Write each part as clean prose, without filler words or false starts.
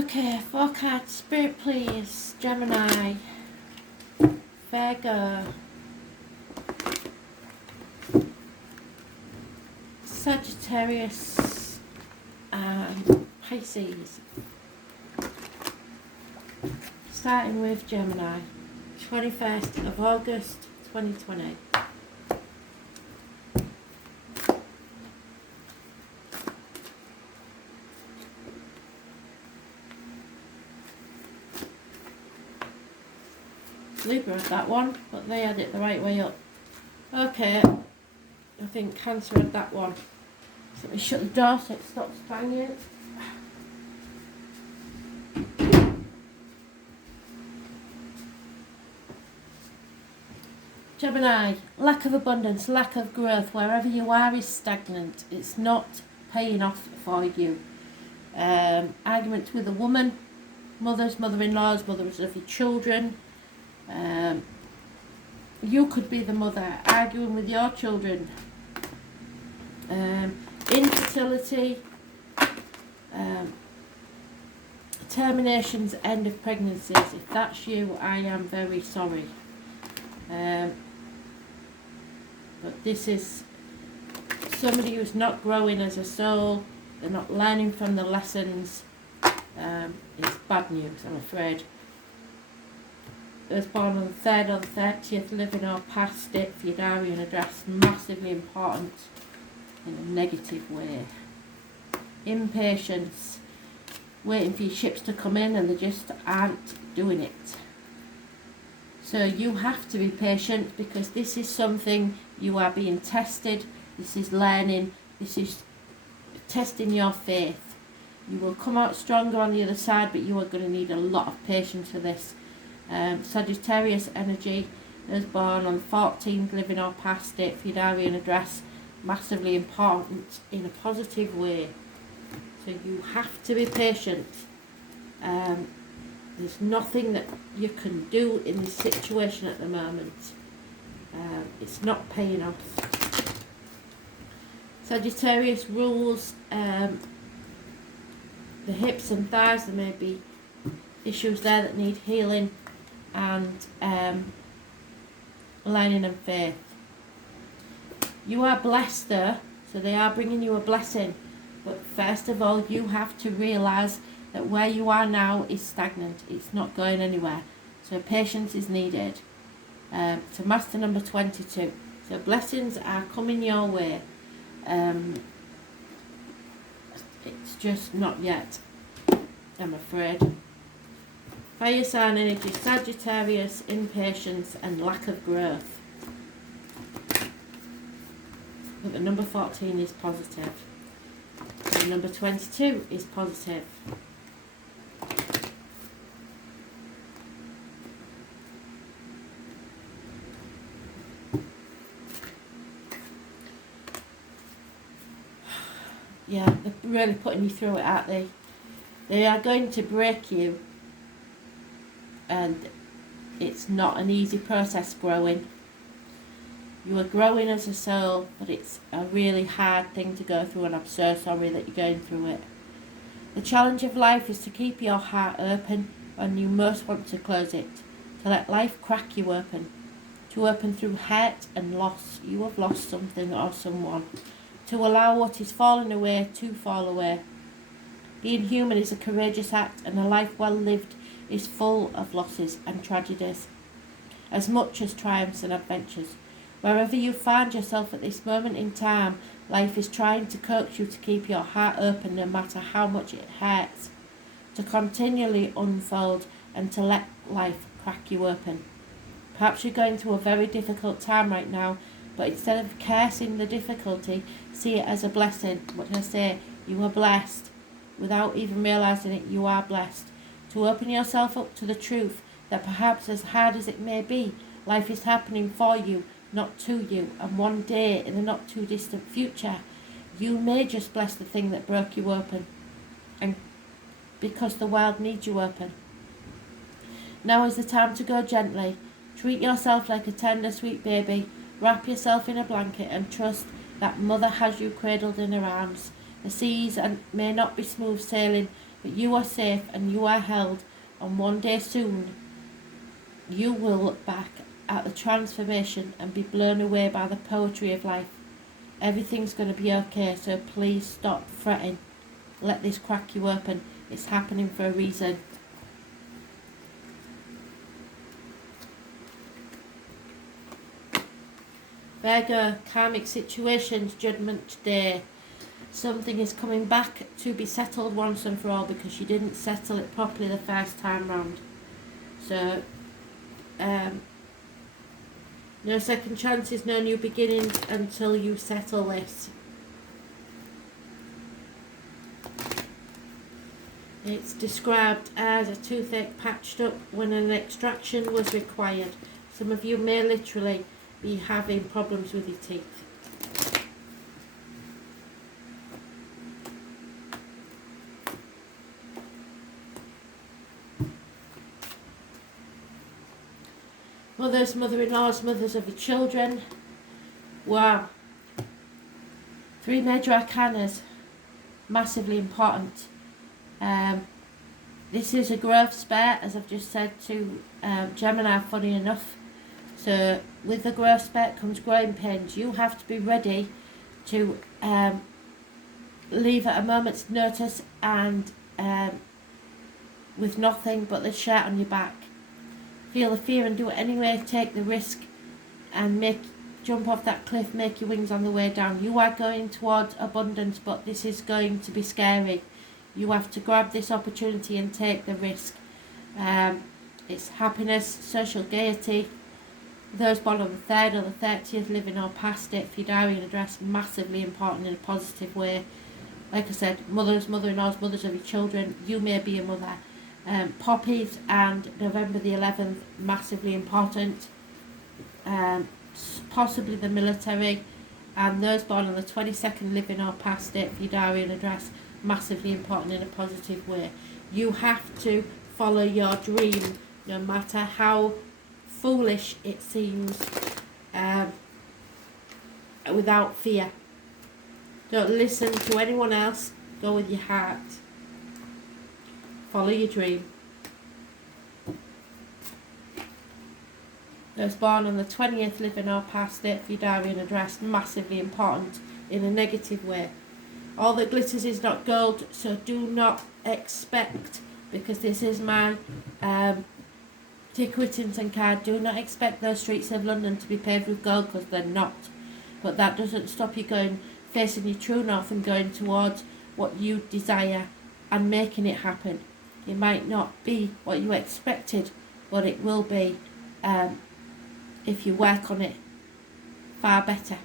Okay, 4 cards, Spirit please. Gemini, Virgo, Sagittarius and Pisces. Starting with Gemini, 21st of August 2020. Libra had that one, but they had it the right way up. Okay, I think Cancer had that one. So let me shut the door so it stops banging. Gemini, lack of abundance, lack of growth. Wherever you are is stagnant. It's not paying off for you. Arguments with a woman, mothers, mother-in-laws, mothers of your children. You could be the mother arguing with your children. Infertility, terminations, end of pregnancies. If that's you, I am very sorry. But this is somebody who's not growing as a soul. They're not learning from the lessons. It's bad news, I'm afraid. Was born on the 3rd or the 30th, living or past it for your diary and address, massively important in a negative way. Impatience, waiting for your ships to come in and they just aren't doing it. So you have to be patient because this is something you are being tested, this is learning, this is testing your faith. You will come out stronger on the other side, but you are going to need a lot of patience for this. Sagittarius energy, was born on the 14th, living or past it for your diary and address, massively important in a positive way. So you have to be patient. There's nothing that you can do in this situation at the moment. It's not paying off. Sagittarius rules the hips and thighs. There may be issues there that need healing, and learning and faith. You are blessed though, so they are bringing you a blessing, but first of all you have to realise that where you are now is stagnant. It's not going anywhere, so patience is needed. So master number 22, so blessings are coming your way. It's just not yet, I'm afraid. Fire sign energy, Sagittarius, impatience and lack of growth. But the number 14 is positive. The number 22 is positive. Yeah, they're really putting you through it, aren't they? They are going to break you. And it's not an easy process growing. You are growing as a soul, but it's a really hard thing to go through, and I'm so sorry that you're going through it. The challenge of life is to keep your heart open, and you most want to close it, to let life crack you open, to open through hurt and loss. You have lost something or someone, to allow what is falling away to fall away. Being human is a courageous act, and a life well lived is full of losses and tragedies, as much as triumphs and adventures. Wherever you find yourself at this moment in time, life is trying to coax you to keep your heart open no matter how much it hurts, to continually unfold and to let life crack you open. Perhaps you're going through a very difficult time right now, but instead of cursing the difficulty, see it as a blessing. What did I say? You are blessed. Without even realising it, you are blessed. To open yourself up to the truth that perhaps as hard as it may be, life is happening for you, not to you, and one day in the not too distant future, you may just bless the thing that broke you open, and because the world needs you open. Now is the time to go gently. Treat yourself like a tender, sweet baby. Wrap yourself in a blanket and trust that mother has you cradled in her arms. The seas may not be smooth sailing, but you are safe and you are held, and one day soon you will look back at the transformation and be blown away by the poetry of life. Everything's going to be okay, so please stop fretting. Let this crack you open. It's happening for a reason. Virgo, karmic situations, judgment day. Something is coming back to be settled once and for all because you didn't settle it properly the first time round. So, no second chances, no new beginnings until you settle this. It's described as a toothache patched up when an extraction was required. Some of you may literally be having problems with your teeth. Mothers, mother-in-laws, mothers of your children. Wow. 3 major arcanas, massively important. This is a growth spurt, as I've just said to Gemini, funny enough. So with the growth spurt comes growing pains. You have to be ready to leave at a moment's notice and with nothing but the shirt on your back. Feel the fear and do it anyway. Take the risk and jump off that cliff, make your wings on the way down. You are going towards abundance, but this is going to be scary. You have to grab this opportunity and take the risk. It's happiness, social gaiety. Those born on the 3rd or the 30th, living or past it, for your diary and address, massively important in a positive way. Like I said, mothers, mother-in-laws, mothers of your children, you may be a mother. Poppies and November the 11th, massively important. Possibly the military. And those born on the 22nd, living or past it, for your diary and address, massively important in a positive way. You have to follow your dream, no matter how foolish it seems, without fear. Don't listen to anyone else. Go with your heart. Follow your dream. Those born on the 20th, living or past it, for your diary and address, massively important in a negative way. All that glitters is not gold, so do not expect, because this is my Dick Whittington card, do not expect those streets of London to be paved with gold, because they're not. But that doesn't stop you facing your true north and going towards what you desire and making it happen. It might not be what you expected, but it will be, if you work on it, far better.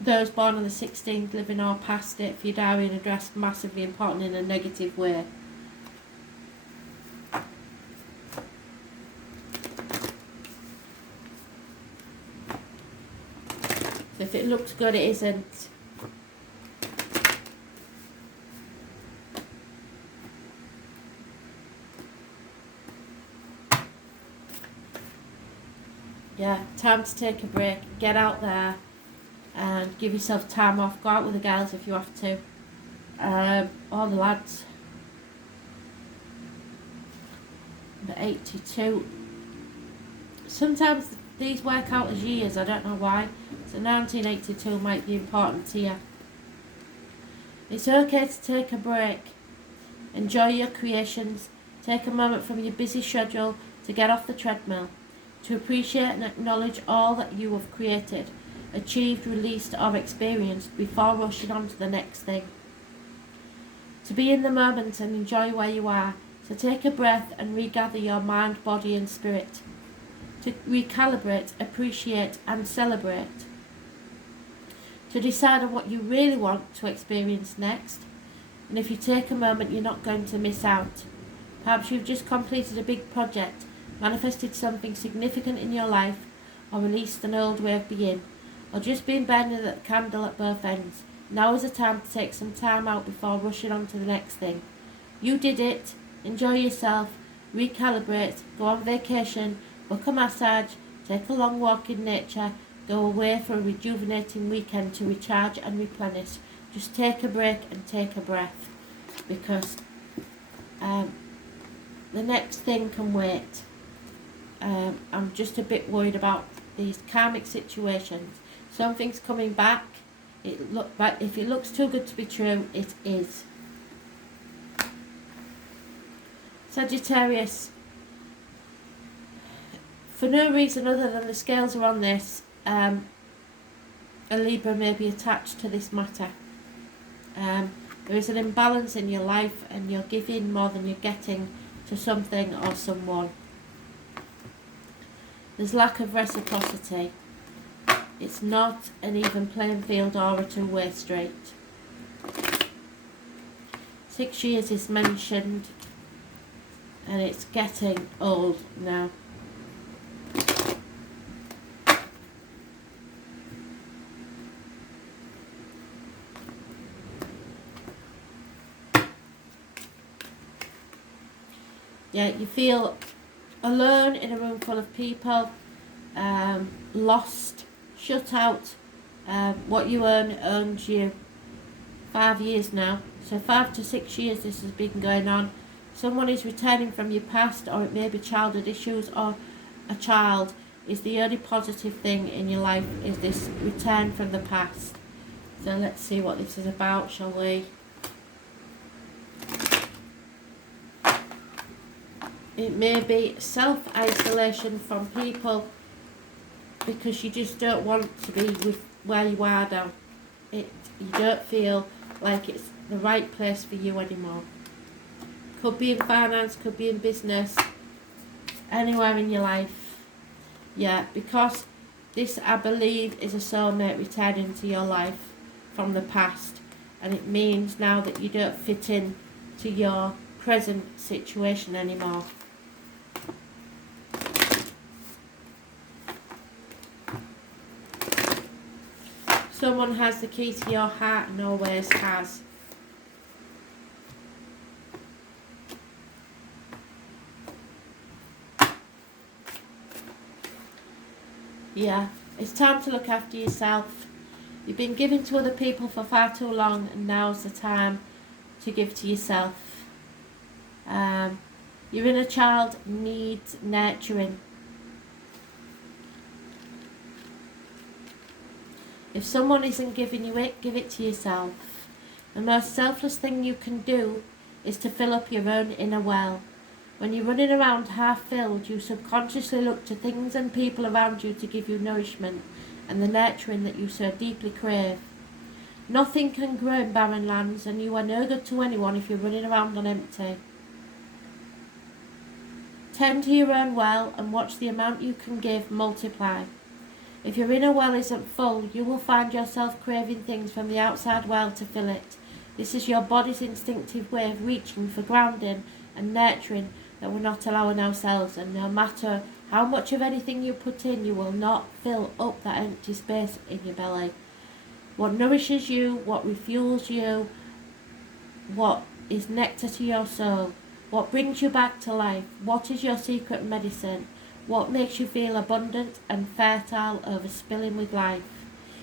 Those born on the 16th, living or past it, for your diary and address, massively important in a negative way. So if it looks good, it isn't. Yeah, time to take a break, get out there and give yourself time off. Go out with the girls if you have to, or the lads. Number 82. Sometimes these work out as years, I don't know why. So 1982 might be important to you. It's okay to take a break. Enjoy your creations. Take a moment from your busy schedule to get off the treadmill, to appreciate and acknowledge all that you have created, achieved, released or experienced before rushing on to the next thing. To be in the moment and enjoy where you are, to take a breath and regather your mind, body and spirit, to recalibrate, appreciate and celebrate, to decide on what you really want to experience next. And if you take a moment, you're not going to miss out. Perhaps you've just completed a big project, manifested something significant in your life, or released an old way of being, or just been burning the candle at both ends. Now is the time to take some time out before rushing on to the next thing. You did it. Enjoy yourself. Recalibrate. Go on vacation. Book a massage. Take a long walk in nature. Go away for a rejuvenating weekend to recharge and replenish. Just take a break and take a breath, because the next thing can wait. I'm just a bit worried about these karmic situations. Something's coming back. If it looks too good to be true, it is. Sagittarius, for no reason other than the scales are on this, a Libra may be attached to this matter. There is an imbalance in your life, and you're giving more than you're getting to something or someone. There's lack of reciprocity. It's not an even playing field or a two-way street. 6 years is mentioned, and it's getting old now. Yeah, you feel alone in a room full of people, lost, shut out. What you earn owns you. 5 years now. So 5 to 6 years this has been going on. Someone is returning from your past, or it may be childhood issues, or a child is the only positive thing in your life, is this return from the past. So let's see what this is about, shall we? It may be self-isolation from people, because you just don't want to be with where you are now. You don't feel like it's the right place for you anymore. Could be in finance, could be in business, anywhere in your life. Yeah, because this, I believe, is a soulmate returning into your life from the past, and it means now that you don't fit in to your present situation anymore. Someone has the key to your heart and always has. Yeah, it's time to look after yourself. You've been giving to other people for far too long, and now's the time to give to yourself. Your inner child needs nurturing. If someone isn't giving you it, give it to yourself. The most selfless thing you can do is to fill up your own inner well. When you're running around half filled, you subconsciously look to things and people around you to give you nourishment and the nurturing that you so deeply crave. Nothing can grow in barren lands, and you are no good to anyone if you're running around on empty. Tend to your own well and watch the amount you can give multiply. If your inner well isn't full, you will find yourself craving things from the outside well to fill it. This is your body's instinctive way of reaching for grounding and nurturing that we're not allowing ourselves, and no matter how much of anything you put in, you will not fill up that empty space in your belly. What nourishes you, what refuels you, what is nectar to your soul, what brings you back to life, what is your secret medicine, what makes you feel abundant and fertile, overspilling with life.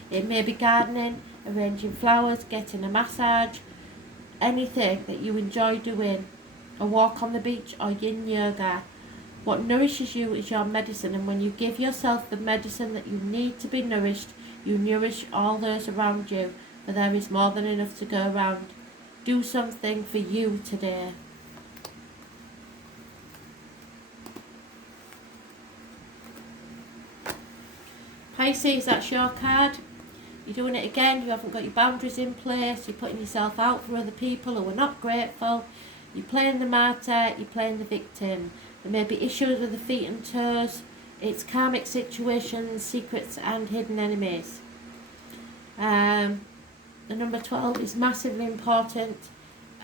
It may be gardening, arranging flowers, getting a massage, anything that you enjoy doing, a walk on the beach or yin yoga. What nourishes you is your medicine, and when you give yourself the medicine that you need to be nourished, you nourish all those around you, for there is more than enough to go around. Do something for you today. Pisces, that's your card. You're doing it again. You haven't got your boundaries in place. You're putting yourself out for other people who are not grateful. You're playing the martyr. You're playing the victim. There may be issues with the feet and toes. It's karmic situations, secrets and hidden enemies. The number 12 is massively important.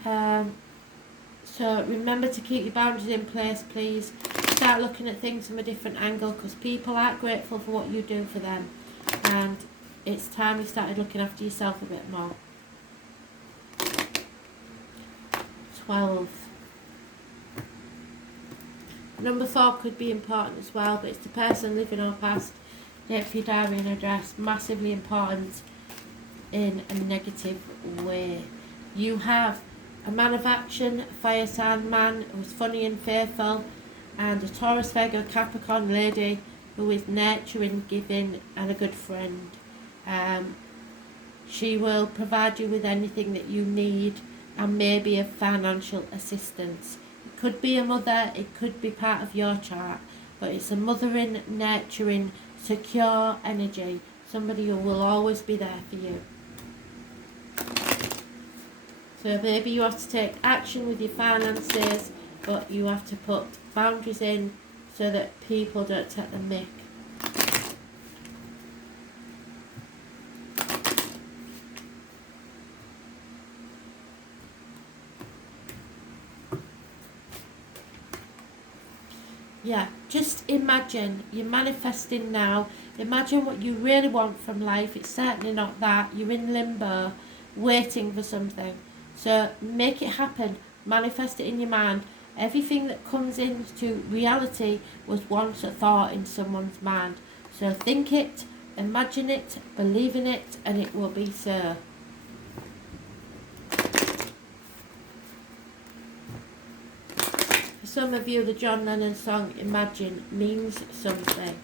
So remember to keep your boundaries in place, please. Start looking at things from a different angle, because people aren't grateful for what you do for them, and it's time you started looking after yourself a bit more. 12. Number 4 could be important as well, but it's the person living or past. Date for your diary and address, massively important. in a negative way. You have a man of action, a fire sign man who is funny and faithful, and a Taurus, Virgo, Capricorn lady who is nurturing, giving, and a good friend. She will provide you with anything that you need, and maybe a financial assistance. It could be a mother, it could be part of your chart, but it's a mothering, nurturing, secure energy. Somebody who will always be there for you. So maybe you have to take action with your finances, but you have to put boundaries in so that people don't take the mick. Yeah, just imagine you're manifesting now. Imagine what you really want from life. It's certainly not that. You're in limbo, waiting for something. So make it happen. Manifest it in your mind. Everything that comes into reality was once a thought in someone's mind. So think it, imagine it, believe in it, and it will be so. For some of you, the John Lennon song Imagine means something.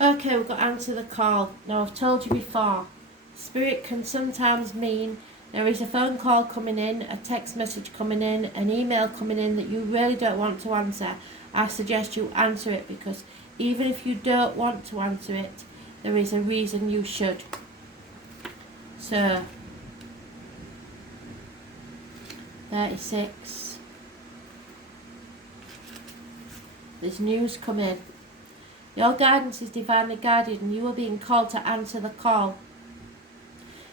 Okay, we've got to answer the call. Now, I've told you before, Spirit can sometimes mean there is a phone call coming in, a text message coming in, an email coming in that you really don't want to answer. I suggest you answer it, because even if you don't want to answer it, there is a reason you should. So, 36. There's news coming. Your guidance is divinely guided, and you are being called to answer the call.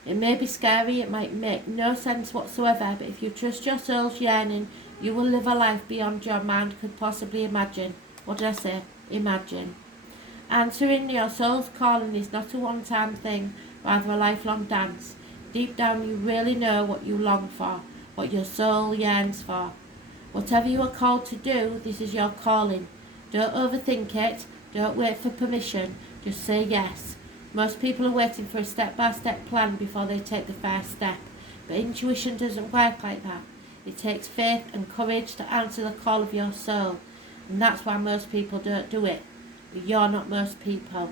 It may be scary, it might make no sense whatsoever, but if you trust your soul's yearning, you will live a life beyond your mind could possibly imagine. What did I say? Imagine. Answering your soul's calling is not a one-time thing, rather a lifelong dance. Deep down you really know what you long for, what your soul yearns for. Whatever you are called to do, this is your calling. Don't overthink it. Don't wait for permission, just say yes. Most people are waiting for a step-by-step plan before they take the first step, but intuition doesn't work like that. It takes faith and courage to answer the call of your soul, and that's why most people don't do it. But you're not most people.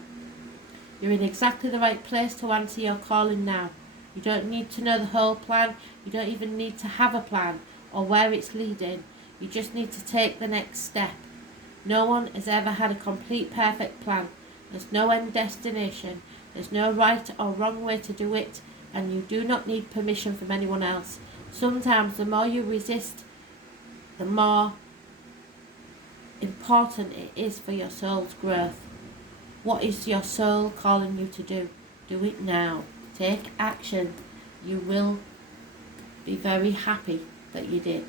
You're in exactly the right place to answer your calling now. You don't need to know the whole plan, you don't even need to have a plan or where it's leading. You just need to take the next step. No one has ever had a complete perfect plan. There's no end destination. There's no right or wrong way to do it, and you do not need permission from anyone else. Sometimes the more you resist, the more important it is for your soul's growth. What is your soul calling you to do? Do it now. Take action. You will be very happy that you did.